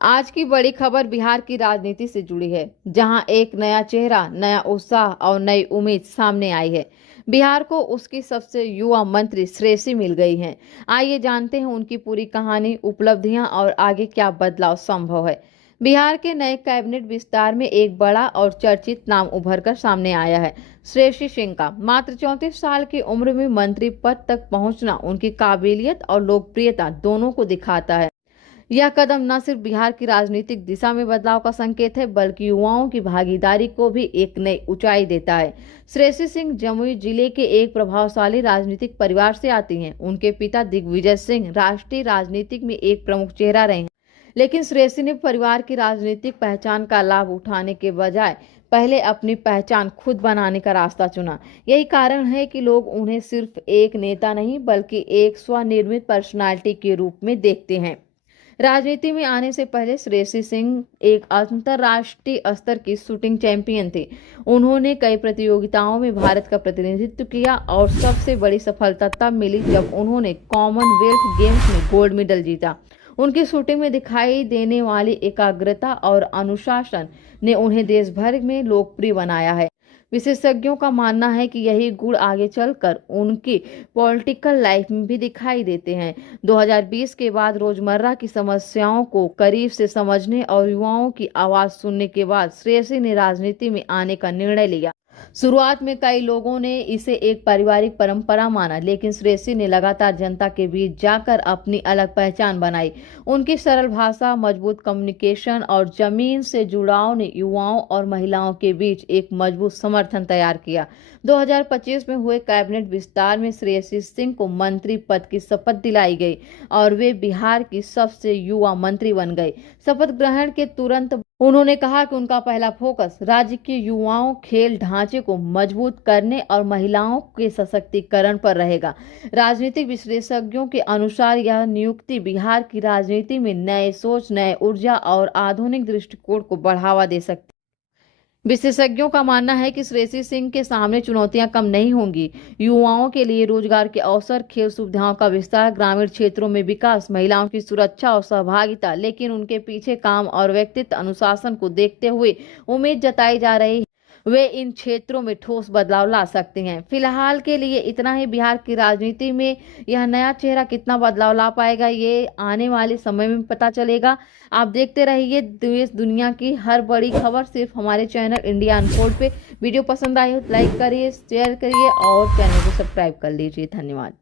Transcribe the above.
आज की बड़ी खबर बिहार की राजनीति से जुड़ी है, जहां एक नया चेहरा, नया उत्साह और नई उम्मीद सामने आई है। बिहार को उसकी सबसे युवा मंत्री श्रेयसी मिल गई हैं। आइए जानते हैं उनकी पूरी कहानी, उपलब्धियां और आगे क्या बदलाव संभव है। बिहार के नए कैबिनेट विस्तार में एक बड़ा और चर्चित नाम उभर कर सामने आया है, श्रेयसी सिंह का। मात्र 34 साल की उम्र में मंत्री पद तक पहुंचना उनकी काबिलियत और लोकप्रियता दोनों को दिखाता है। यह कदम न सिर्फ बिहार की राजनीतिक दिशा में बदलाव का संकेत है, बल्कि युवाओं की भागीदारी को भी एक नई ऊंचाई देता है। श्रेयसी सिंह जमुई जिले के एक प्रभावशाली राजनीतिक परिवार से आती हैं। उनके पिता दिग्विजय सिंह राष्ट्रीय राजनीतिक में एक प्रमुख चेहरा रहे हैं, लेकिन श्रेयसी ने परिवार की राजनीतिक पहचान का लाभ उठाने के बजाय पहले अपनी पहचान खुद बनाने का रास्ता चुना। यही कारण है कि लोग उन्हें सिर्फ एक नेता नहीं, बल्कि एक स्वनिर्मित पर्सनालिटी के रूप में देखते हैं। राजनीति में आने से पहले श्रेयसी सिंह एक अंतर्राष्ट्रीय स्तर की शूटिंग चैंपियन थे। उन्होंने कई प्रतियोगिताओं में भारत का प्रतिनिधित्व किया और सबसे बड़ी सफलता तब मिली जब उन्होंने कॉमनवेल्थ गेम्स में गोल्ड मेडल जीता। उनकी शूटिंग में दिखाई देने वाली एकाग्रता और अनुशासन ने उन्हें देश भर में लोकप्रिय बनाया है। विशेषज्ञों का मानना है कि यही गुण आगे चलकर उनकी पॉलिटिकल लाइफ में भी दिखाई देते हैं। 2020 के बाद रोजमर्रा की समस्याओं को करीब से समझने और युवाओं की आवाज सुनने के बाद श्रेयसी ने राजनीति में आने का निर्णय लिया। शुरुआत में कई लोगों ने इसे एक पारिवारिक परंपरा माना, लेकिन श्रेयसी ने लगातार जनता के बीच जाकर अपनी अलग पहचान बनाई। उनकी सरल भाषा, मजबूत कम्युनिकेशन और जमीन से जुड़ाव ने युवाओं और महिलाओं के बीच एक मजबूत समर्थन तैयार किया। 2025 में हुए कैबिनेट विस्तार में श्रेयसी सिंह को मंत्री पद की शपथ दिलाई गई और वे बिहार की सबसे युवा मंत्री बन गए। शपथ ग्रहण के तुरंत उन्होंने कहा कि उनका पहला फोकस राज्य के युवाओं, खेल ढांचे को मजबूत करने और महिलाओं के सशक्तिकरण पर रहेगा। राजनीतिक विशेषज्ञों के अनुसार यह नियुक्ति बिहार की राजनीति में नए सोच, नए ऊर्जा और आधुनिक दृष्टिकोण को बढ़ावा दे सकती है। विशेषज्ञों का मानना है कि श्रेयसी सिंह के सामने चुनौतियां कम नहीं होंगी। युवाओं के लिए रोजगार के अवसर, खेल सुविधाओं का विस्तार, ग्रामीण क्षेत्रों में विकास, महिलाओं की सुरक्षा और सहभागिता। लेकिन उनके पीछे काम और व्यक्तित्व अनुशासन को देखते हुए उम्मीद जताई जा रही है वे इन क्षेत्रों में ठोस बदलाव ला सकते हैं। फिलहाल के लिए इतना ही। बिहार की राजनीति में यह नया चेहरा कितना बदलाव ला पाएगा, ये आने वाले समय में पता चलेगा। आप देखते रहिए देश दुनिया की हर बड़ी खबर सिर्फ हमारे चैनल इंडिया अनफोल्ड पे। वीडियो पसंद आई हो तो लाइक करिए, शेयर करिए और चैनल को सब्सक्राइब कर लीजिए। धन्यवाद।